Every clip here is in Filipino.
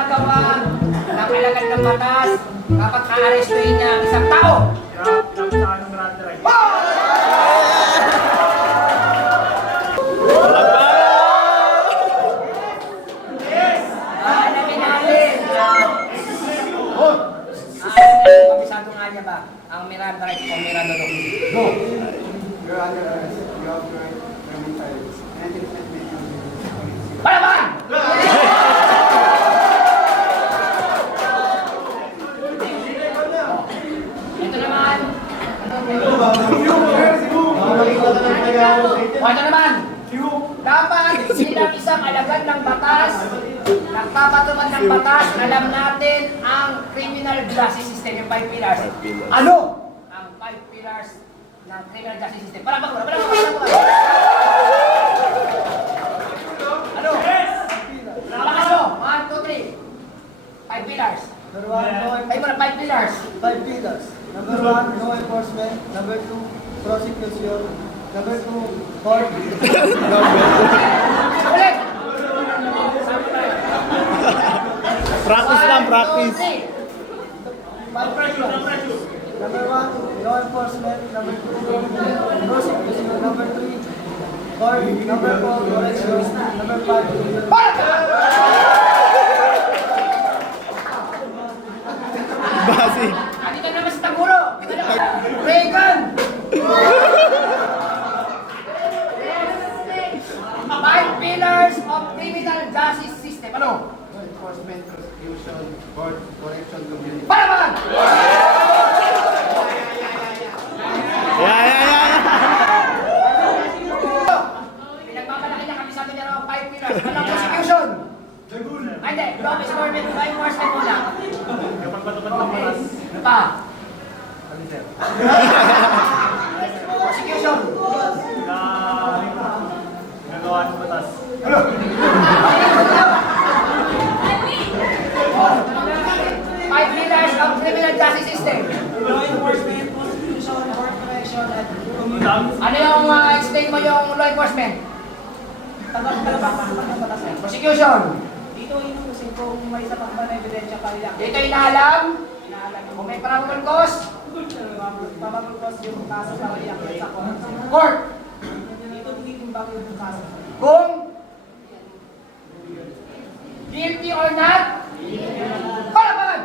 ginagawa ng alagad ng batas kapag ka-arestuhin niya ang isang tao. Ang Miranda rights o Miranda law? Go! Your Honor. You have your permit files. And it has been used. Palaban! Ito naman. Dapat silang isang alagad ng batas, nagpapatupad ng batas, alam natin ang criminal justice system, yung five pillars. Ano? Ang five pillars ng criminal justice system. Para ba? Para ba? Para ba? Ano? Lakas mo. One, two, three. Five pillars. Mo na, five pillars. five pillars. Number one, no enforcement. Number two, prosecution. Number two, court. Practice lang, practice. Number one, no enforcement. Number two, prosecution. Number three, court. Number four, correction. Number five, Basi. Andito naman sa Taguro. Reagan! Five pillars of criminal justice system. Ano? No enforcement, prosecution, court, correction, community. Palaban! Yeah, yeah, yeah. Pinagmamalaki niya kami sa atin ng five pillars. Walang prosecution. Ay, hindi. Law enforcement, law enforcement muna. Kapag patupad ng batas, Ano pa? Prosecution. na ginagawa ng batas. Five pillars of criminal justice system. law enforcement, prosecution, court correction, dami. Ano yung uh, explain mo yung law enforcement? Prosecution. Dito inuusin kung may sapat ba na ebidensya pa rin Dito inaalam kung may probable cause. Cause yung kaso para iakit sa court. Court. Dito titimbang yung kaso. Kung guilty or not. Palaban!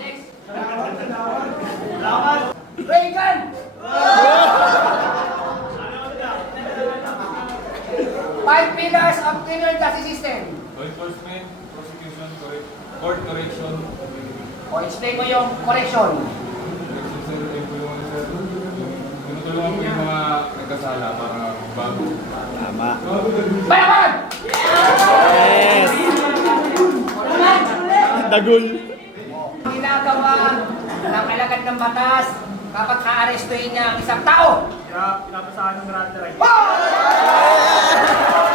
Next. Reagan! Five pillars of criminal justice system. Law enforcement, prosecution, court correction, O explain mo yung correction. sir, ayun po yung ano sir, yung tinutulungan po yung mga nagkasala para bago. Tama. Palaban! Yes. Dagul. ginagawa ng alagad ng batas kapag ka-arestuhin niya ang isang tao. Kaya pinapasahan ng rights. Oh!